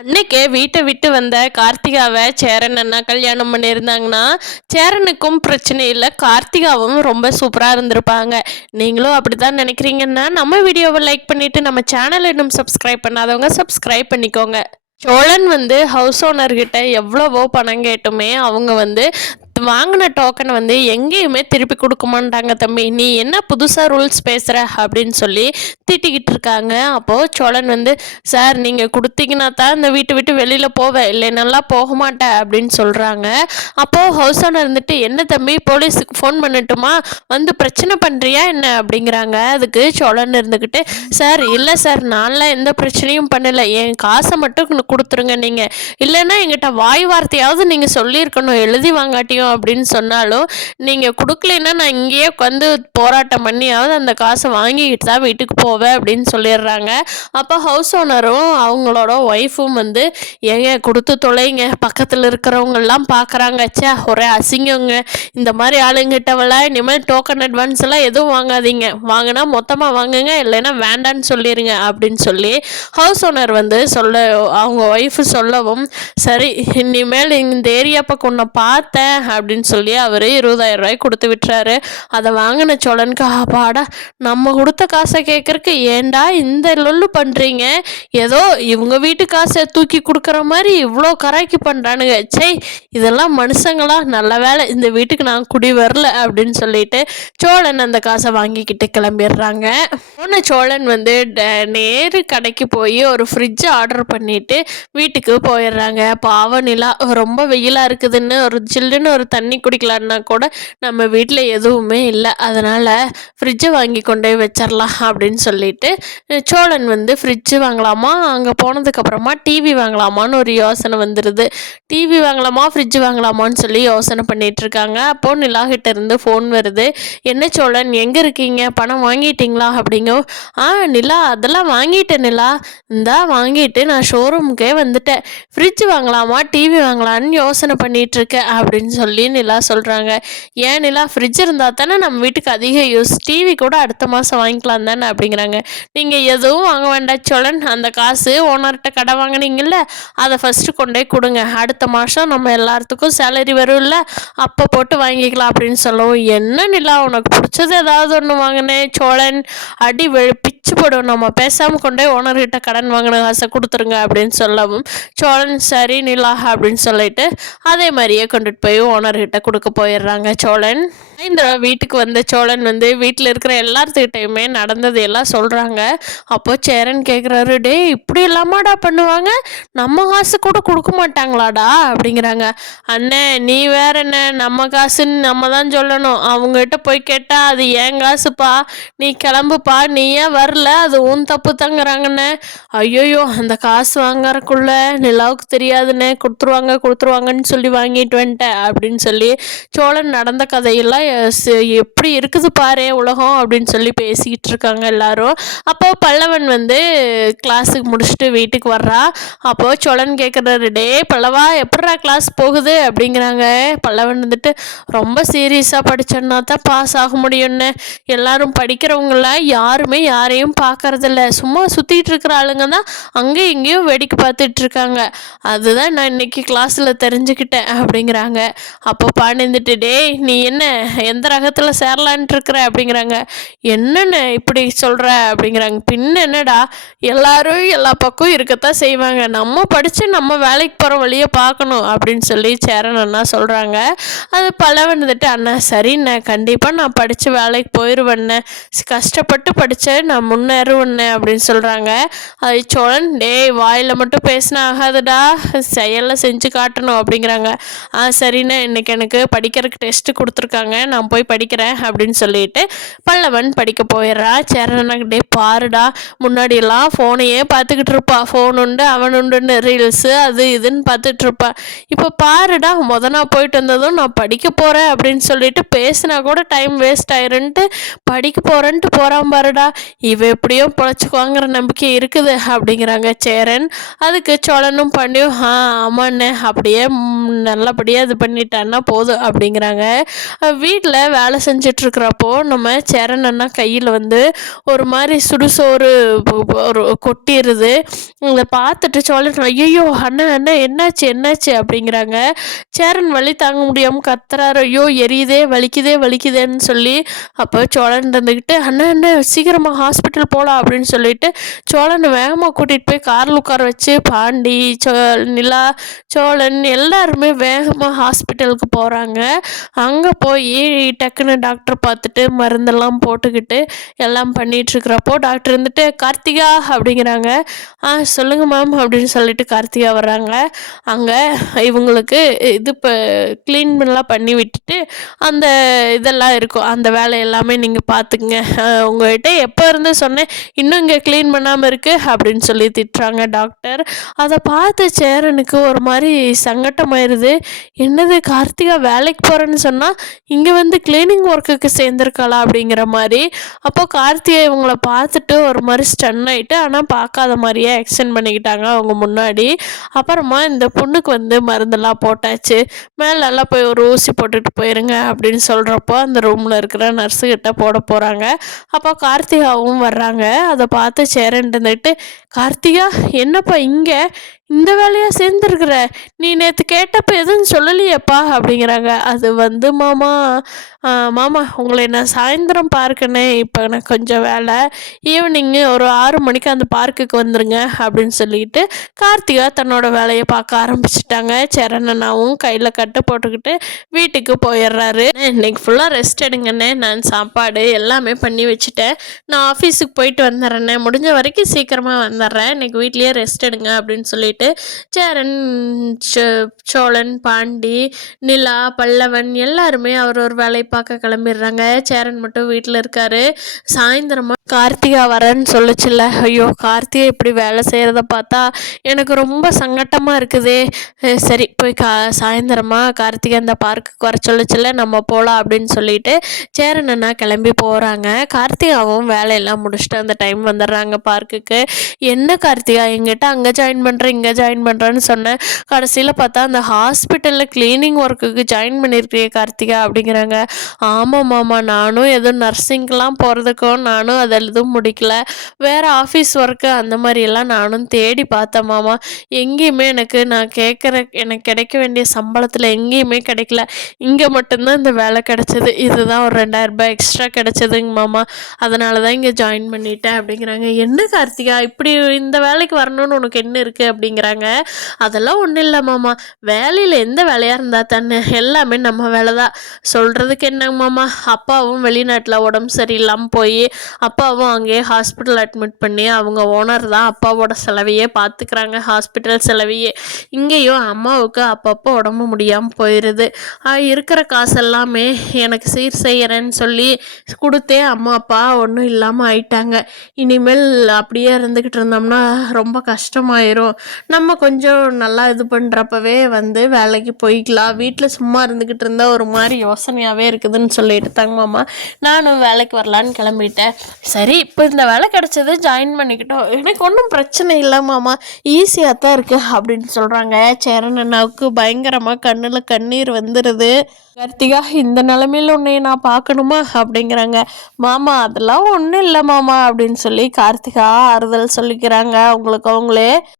அன்னைக்கே வீட்டை விட்டு வந்த கார்த்திகாவை சேரன் அண்ணா கல்யாணம் பண்ணியிருந்தாங்கன்னா சேரனுக்கும் பிரச்சனை இல்லை, கார்த்திகாவும் ரொம்ப சூப்பராக இருந்திருப்பாங்க. நீங்களும் அப்படித்தான் நினைக்கிறீங்கன்னா நம்ம வீடியோவை லைக் பண்ணிட்டு நம்ம சேனலை இன்னும் சப்ஸ்கிரைப் பண்ணாதவங்க சப்ஸ்கிரைப் பண்ணிக்கோங்க. சோழன் ஹவுஸ் ஓனர்கிட்ட எவ்வளவோ பணம் கேட்டுமே அவங்க வாங்கின டோக்கனை எங்கேயுமே திருப்பி கொடுக்க மாட்டாங்க. தம்பி, நீ என்ன புதுசாக ரூல்ஸ் பேசுகிற அப்படின்னு சொல்லி திட்டிக்கிட்டு இருக்காங்க. அப்போது சோழன் சார் நீங்கள் கொடுத்தீங்கன்னா தான் இந்த வீட்டை விட்டு வெளியில் போவேன், இல்லை நல்லா போக மாட்டேன் அப்படின்னு சொல்கிறாங்க. அப்போது ஹவுஸ் ஓனர் என்ன தம்பி போலீஸுக்கு ஃபோன் பண்ணட்டுமா, பிரச்சனை பண்ணுறியா என்ன அப்படிங்கிறாங்க. அதுக்கு சோழன் இருந்துக்கிட்டு சார் இல்லை சார், நான்லாம் எந்த பிரச்சனையும் பண்ணலை, என் காசை மட்டும் கொடுத்துருங்க நீங்கள், இல்லைன்னா எங்கிட்ட வாய் வார்த்தையாவது நீங்கள் சொல்லியிருக்கணும், எழுதி வாங்காட்டியும் அப்படின்னு சொன்னாலும் நீங்கள் கொடுக்கலைன்னா நான் இங்கேயே போராட்டம் பண்ணியாவது அந்த காசை வாங்கிக்கிட்டு தான் வீட்டுக்கு போவேன் அப்படின்னு சொல்லிடுறாங்க. அப்போ ஹவுஸ் ஓனரும் அவங்களோட ஒய்ஃபும் ஏங்க கொடுத்து தொலைங்க, பக்கத்தில் இருக்கிறவங்கெல்லாம் பார்க்குறாங்க, சே ஒரே அசிங்கங்க, இந்த மாதிரி ஆளுங்கிட்டவெல்லாம் இனிமேல் டோக்கன் அட்வான்ஸ் எல்லாம் எதுவும் வாங்காதீங்க, வாங்கினா மொத்தமாக வாங்குங்க, இல்லைன்னா வேண்டான்னு சொல்லிடுங்க அப்படின்னு சொல்லி ஹவுஸ் ஓனர் சொல்ல அவங்க ஒய்ஃபு சொல்லவும், சரி இனிமேல் இந்த ஏரியா பக்கம் உன்னை பார்த்தேன் அப்படின்னு சொல்லி அவர் 20,000 ரூபாய் கொடுத்து விட்டுறாரு. அதை வாங்கின சோழனுக்கு ஆப்பாடா, நம்ம கொடுத்த காசை கேட்கறக்கு ஏண்டா இந்த லொல்லு பண்ணுறீங்க, ஏதோ இவங்க வீட்டு காசை தூக்கி கொடுக்குற மாதிரி இவ்வளோ கராய்க்கு பண்ணுறானுங்க, சே இதெல்லாம் மனுஷங்களா, நல்ல வேலை இந்த வீட்டுக்கு நான் குடி வரல அப்படின்னு சொல்லிட்டு சோழன் அந்த காசை வாங்கிக்கிட்டு கிளம்பிடுறாங்க. போன சோழன் நேரு கடைக்கு போய் ஒரு ஃப்ரிட்ஜ் ஆர்டர் பண்ணிட்டு வீட்டுக்கு போயிடுறாங்க. பாவ நிலா ரொம்ப வெயிலாக இருக்குதுன்னு ஒரு ஜில்லுன்னு ஒரு தண்ணி குடிக்கலான்னா கூட நம்ம வீட்டில் எதுவுமே இல்லை, அதனால் ஃப்ரிட்ஜை வாங்கி கொண்டே வச்சிடலாம் அப்படின்னு சொல்லிட்டு சோழன் ஃப்ரிட்ஜு வாங்கலாமா, அங்கே போனதுக்கப்புறமா டிவி வாங்கலாமான்னு ஒரு யோசனை வந்துடுது. டிவி வாங்கலாமா ஃப்ரிட்ஜு வாங்கலாமான்னு சொல்லி யோசனை பண்ணிகிட்ருக்காங்க. அப்போது நிலாகிட்ட இருந்து ஃபோன் வருது. என்ன சோழன் எங்கே இருக்கீங்க, பணம் வாங்கிட்டீங்களா அப்படிங்க. நிலா அதெல்லாம் வாங்கிட்டேன் நிலா, இந்தா வாங்கிட்டு நான் ஷோரூமுக்கே வந்துட்டேன், ஃப்ரிட்ஜ் வாங்கலாமா டிவி வாங்கலான்னு யோசனை பண்ணிகிட்ருக்கேன் அப்படின்னு சொல்லி நிலா சொல்கிறாங்க. ஏன் நிலா, ஃப்ரிட்ஜ் இருந்தால் தானே நம்ம வீட்டுக்கு அதிக யூஸ், டிவி கூட அடுத்த மாதம் வாங்கிக்கலாம் தானே அப்படிங்கிறாங்க. நீங்கள் எதுவும் வாங்க வேண்டாம் சோழன், அந்த காசு ஓனர்கிட்ட கடை வாங்கினீங்கல்ல அதை ஃபஸ்ட்டு கொண்டே கொடுங்க, அடுத்த மாதம் நம்ம எல்லாத்துக்கும் சேலரி வரும்ல அப்போ போட்டு வாங்கிக்கலாம் அப்படின்னு சொல்லவும், என்ன நிலா உனக்கு பிடிச்சது ஏதாவது ஒன்று வாங்கினேன் சோழன், அடி பிச்சு போடும், நம்ம பேசாமல் கொண்டே ஓனர்கிட்ட கடன் வாங்கின காசை கொடுத்துருங்க அப்படின்னு சொல்லவும் சோழன் சரி நிலா அப்படின்னு சொல்லிட்டு அதே மாதிரியே கொண்டுட்டு போய் ஓனர்கிட்ட கொடுக்க போயிடுறாங்க சோழன். இந்த வீட்டுக்கு வந்த சோழன் வீட்டில் இருக்கிற எல்லாத்துக்கிட்டையுமே நடந்தது எல்லாம் சொல்கிறாங்க. அப்போது சேரன் கேட்குறாரு, டே இப்படி இல்லாமாடா பண்ணுவாங்க, நம்ம காசு கூட கொடுக்க மாட்டாங்களாடா அப்படிங்கிறாங்க. அண்ணே நீ வேற என்ன, நம்ம காசுன்னு நம்ம தான் சொல்லணும், அவங்ககிட்ட போய் கேட்டால் அது ஏன் காசுப்பா, நீ கிளம்புப்பா, நீ ஏன் வரல, அது உன் தப்பு தாங்கிறாங்கண்ணே. ஐயோயோ அந்த காசு வாங்கறக்குள்ள நிலாவுக்கு தெரியாதுண்ணே, கொடுத்துருவாங்கன்னு சொல்லி வாங்கிட்டு வந்துட்டேன் அப்படின்னு சொல்லி சோழன் நடந்த கதையெல்லாம் எப்படி இருக்குது பாரு உலகம் அப்படின்னு சொல்லி பேசிக்கிட்டு இருக்காங்க எல்லாரும். அப்போ பல்லவன் கிளாஸுக்கு முடிச்சுட்டு வீட்டுக்கு வர்றா. அப்போ சோழன் கேட்குறாரு, டே பல்லவா எப்படா கிளாஸ் போகுது அப்படிங்கிறாங்க. பல்லவன் ரொம்ப சீரியஸாக படிச்சோன்னா தான் பாஸ் ஆக முடியும்னு, எல்லாரும் படிக்கிறவங்களாம் யாருமே யாரையும் பார்க்கறதில்ல, சும்மா சுற்றிட்டு இருக்கிற ஆளுங்க தான் அங்கேயும் இங்கேயும் வேடிக்கை பார்த்துட்டு இருக்காங்க, அதுதான் நான் இன்னைக்கு கிளாஸில் தெரிஞ்சுக்கிட்டேன் அப்படிங்கிறாங்க. அப்போ பாண்டிந்துட்டு, டே நீ என்ன எந்த ரகத்தில் சேரலான்ட்டு இருக்கிற அப்படிங்கிறாங்க. என்னென்ன இப்படி சொல்கிற அப்படிங்கிறாங்க. பின்ன என்னடா, எல்லாரும் எல்லா பக்கம் இருக்கத்தான் செய்வாங்க, நம்ம படித்து நம்ம வேலைக்கு போகிற வழியை பார்க்கணும் அப்படின்னு சொல்லி சேரன் அண்ணா சொல்கிறாங்க. அது பல்லவன் அண்ணா சரிண்ணே, கண்டிப்பாக நான் படித்து வேலைக்கு போயிடுவேண்ணே, கஷ்டப்பட்டு படித்தேன் நான் முன்னேறுவேண்ணே அப்படின்னு சொல்கிறாங்க. அது சோழன், டே வாயில் மட்டும் பேசினா ஆகாதுடா, செயலில் செஞ்சு காட்டணும் அப்படிங்கிறாங்க. சரிண்ணே, இன்னைக்கு எனக்கு படிக்கிறதுக்கு டெஸ்ட்டு கொடுத்துருக்காங்க, நான் போய் படிக்கிறேன் அப்படின்னு சொல்லிட்டு பல்லவன் படிக்க போயிடுறா. சேரனக்கிட்டே பாருடா, முன்னாடியெல்லாம் ஃபோனையே பார்த்துக்கிட்டு இருப்பா, ஃபோன் உண்டு அவன் உண்டுன்னு ரீல்ஸு அது இதுன்னு பார்த்துட்டு இருப்பா, இப்போ பாருடா நான் போயிட்டு வந்ததும் நான் படிக்க போகிறேன் அப்படின்னு சொல்லிட்டு பேசினா கூட டைம் வேஸ்ட் ஆயிருன்ட்டு படிக்க போகிறேன்ட்டு போகிறான் பாருடா, இவ எப்படியோ பொழைச்சிக்குவாங்கிற நம்பிக்கை இருக்குது அப்படிங்கிறாங்க சேரன். அதுக்கு சோழனும் பண்ணியும் ஆமாண்ணே அப்படியே நல்லபடியாக இது பண்ணிட்டான்னா போதும் அப்படிங்கிறாங்க. வீட்டில் வேலை செஞ்சிட்ருக்கிறப்போ நம்ம சரண் அண்ணா கையில் வந்து ஒரு மாதிரி சுடுசோறு ஒரு கொட்டிடுது. இதை பார்த்துட்டு சோழன் ஐயோ அண்ணன் அண்ணன் என்னாச்சு என்னாச்சு அப்படிங்கிறாங்க. சேரன் வலி தாங்க முடியாமல் கத்துறாரு. ஐயோ எரியுதே வலிக்குதே வலிக்குதேன்னு சொல்லி. அப்போ சோழன் இருந்துக்கிட்டு அண்ணன் அண்ணன் சீக்கிரமாக ஹாஸ்பிட்டல் போகலாம் அப்படின்னு சொல்லிட்டு சோழனை வேகமாக கூட்டிகிட்டு போய் காரில் உட்கார வச்சு பாண்டி நிலா சோழன் எல்லாருமே வேகமாக ஹாஸ்பிட்டலுக்கு போகிறாங்க. அங்கே போய் டக்குன்னு டாக்டர் பார்த்துட்டு மருந்தெல்லாம் போட்டுக்கிட்டு எல்லாம் பண்ணிகிட்ருக்கிறப்போ டாக்டர் இருந்துட்டு கார்த்திகா அப்படிங்கிறாங்க. சொல்லுங்கள் மேம் அப்படின்னு சொல்லிட்டு கார்த்திகா வர்றாங்க. அங்கே இவங்களுக்கு இது இப்போ க்ளீன்லாம் பண்ணி விட்டுட்டு அந்த இதெல்லாம் இருக்கும் அந்த வேலை எல்லாமே நீங்கள் பார்த்துக்குங்க. உங்கள்கிட்ட எப்போ இருந்து சொன்னேன் இன்னும் இங்கே க்ளீன் பண்ணாமல் இருக்குது அப்படின்னு சொல்லி திட்டுறாங்க டாக்டர். அதை பார்த்து சேரனுக்கு ஒரு மாதிரி சங்கட்டமாயிருது. என்னது கார்த்திகா வேலைக்கு போகிறேன்னு சொன்னால் இங்கே வந்து க்ளீனிங் ஒர்க்குக்கு சேர்ந்துருக்காளா அப்படிங்கிற மாதிரி. அப்போ கார்த்திகா இவங்கள பார்த்துட்டு ஒரு மாதிரி ஸ்டன் ஆகிட்டு ஆனால் பார்க்காத மாதிரியே எக்ஸ்டெண்ட் பண்ணிக்கிட்டாங்க அவங்க முன்னாடி. அப்புறமா இந்த பொண்ணுக்கு வந்து மருந்தெல்லாம் போட்டாச்சு, மேலெல்லாம் போய் ஒரு ஊசி போட்டுட்டு போயிருங்க அப்படின்னு சொல்கிறப்போ அந்த ரூமில் இருக்கிற நர்ஸுக்கிட்ட போட போகிறாங்க. அப்போ கார்த்திகாவும் வர்றாங்க. அதை பார்த்து சேரன் இருந்துட்டு கார்த்திகா என்னப்பா இங்கே இந்த வேலையாக சேர்ந்துருக்குற, நீ நேற்று கேட்டப்போ எதுவும் சொல்லலையேப்பா அப்படிங்கிறாங்க. அது வந்து மாமா உங்களை நான் சாயந்தரம் பார்க்கணே, இப்போ எனக்கு கொஞ்சம் வேலை, ஈவினிங்கு ஒரு 6 மணிக்கு அந்த பார்க்குக்கு வந்துருங்க அப்படின்னு சொல்லிட்டு கார்த்திகா தன்னோட வேலையை பார்க்க ஆரம்பிச்சிட்டாங்க. சரணனாவும் கையில் கட்டு போட்டுக்கிட்டு வீட்டுக்கு போயிடுறாரு. இன்னைக்கு ஃபுல்லாக ரெஸ்ட் எடுங்கண்ணே, நான் சாப்பாடு எல்லாமே பண்ணி வச்சுட்டேன், நான் ஆஃபீஸுக்கு போயிட்டு வந்துடுறேன்னே, முடிஞ்ச வரைக்கும் சீக்கிரமாக வந்துடுறேன், இன்னைக்கு வீட்லேயே ரெஸ்ட் எடுங்க அப்படின்னு சொல்லிட்டு சேரன் சோழன் பாண்டி நிலா பல்லவன் எல்லாருமே அவர் ஒரு வேலை பார்க்க கிளம்பிடுறாங்க. சேரன் மட்டும் வீட்டில் இருக்காரு. சாயந்தரமா கார்த்திகா வரேன்னு சொல்லிச்சுல்ல, ஐயோ கார்த்திகா இப்படி வேலை செய்கிறத பார்த்தா எனக்கு ரொம்ப சங்கட்டமாக இருக்குதே. சரி போய் சாயந்தரமா கார்த்திகா அந்த பார்க்குக்கு வர சொல்லிச்சுல்ல, நம்ம போகலாம் அப்படின்னு சொல்லிட்டு சேரன் அண்ணா கிளம்பி போகிறாங்க. கார்த்திகாவும் வேலையெல்லாம் முடிச்சுட்டு அந்த டைம் வந்துடுறாங்க பார்க்குக்கு. என்ன கார்த்திகா எங்கிட்ட அங்கே ஜாயின் பண்ணுறேன் இங்கே ஜாயின் பண்ணுறேன்னு சொன்னேன், கடைசியில் பார்த்தா அந்த ஹாஸ்பிட்டலில் க்ளீனிங் ஒர்க்குக்கு ஜாயின் பண்ணியிருக்கிறிய கார்த்திகா அப்படிங்கிறாங்க. ஆமாம் மாமா, நானும் எதுவும் நர்சிங்க்கெலாம் போகிறதுக்கும் நானும் அதை எதுவும் முடிக்கல, வேறு ஆஃபீஸ் ஒர்க்கு அந்த மாதிரியெல்லாம் நானும் தேடி பார்த்தேன் மாமா, எங்கேயுமே நான் எனக்கு கிடைக்க வேண்டிய சம்பளத்தில் எங்கேயுமே கிடைக்கல, இங்கே மட்டும்தான் இந்த வேலை கிடச்சிது, இதுதான் ஒரு 2000 ரூபாய் எக்ஸ்ட்ரா கிடச்சிதுங்க மாமா, அதனால தான் இங்கே ஜாயின் பண்ணிட்டேன் அப்படிங்கிறாங்க. என்ன கார்த்திகா இப்படி இந்த வேலைக்கு வரணும்னு உனக்கு என்ன இருக்குது அப்படிங்கிறாங்க. அதெல்லாம் ஒன்றும் இல்லை மாமா, வேலையில் எந்த வேலையாக இருந்தால் தானே, எல்லாமே நம்ம வேலை தான், சொல்கிறதுக்கு என்னங்க மாமா, அப்பாவும் வெளிநாட்டில் உடம்பு சரியில்லாமல் போய் அப்பாவும் அங்கேயே ஹாஸ்பிட்டல் அட்மிட் பண்ணி அவங்க ஓனர் தான் அப்பாவோட செலவையே பார்த்துக்கிறாங்க, ஹாஸ்பிட்டல் செலவையே. இங்கேயும் அம்மாவுக்கு அப்பப்போ உடம்பு முடியாமல் போயிடுது, இருக்கிற காசெல்லாமே எனக்கு சீர் செய்கிறேன்னு சொல்லி கொடுத்தே அம்மா அப்பா ஒன்றும் இல்லாமல் ஆயிட்டாங்க. இனிமேல் அப்படியே இருந்துக்கிட்டு இருந்தோம்னா ரொம்ப கஷ்டமாயிரும், நம்ம கொஞ்சம் நல்லா இது பண்ணுறப்பவே வந்து வேலைக்கு போய்க்கலாம், வீட்டில் சும்மா இருந்துக்கிட்டு இருந்தால் ஒரு மாதிரி யோசனையாகவே இருக்குதுன்னு சொல்லிட்டு தாங்க மாமா நானும் வேலைக்கு வரலான்னு கிளம்பிட்டேன். சரி இப்போ இந்த வேலை கிடச்சது ஜாயின் பண்ணிக்கிட்டோம், எனக்கு ஒன்றும் பிரச்சனை இல்லை மாமா, ஈஸியாக தான் இருக்குது அப்படின்னு சொல்கிறாங்க. சேரன் அண்ணாவுக்கு பயங்கரமாக கண்ணில் கண்ணீர் வந்துடுது. கார்த்திகா இந்த நிலமையில உன்னை நான் பார்க்கணுமா அப்படிங்கிறாங்க. மாமா அதெல்லாம் ஒன்றும் இல்லை மாமா அப்படின்னு சொல்லி கார்த்திகா ஆறுதல் சொல்லிக்கிறாங்க அவங்களுக்கு அவங்களே.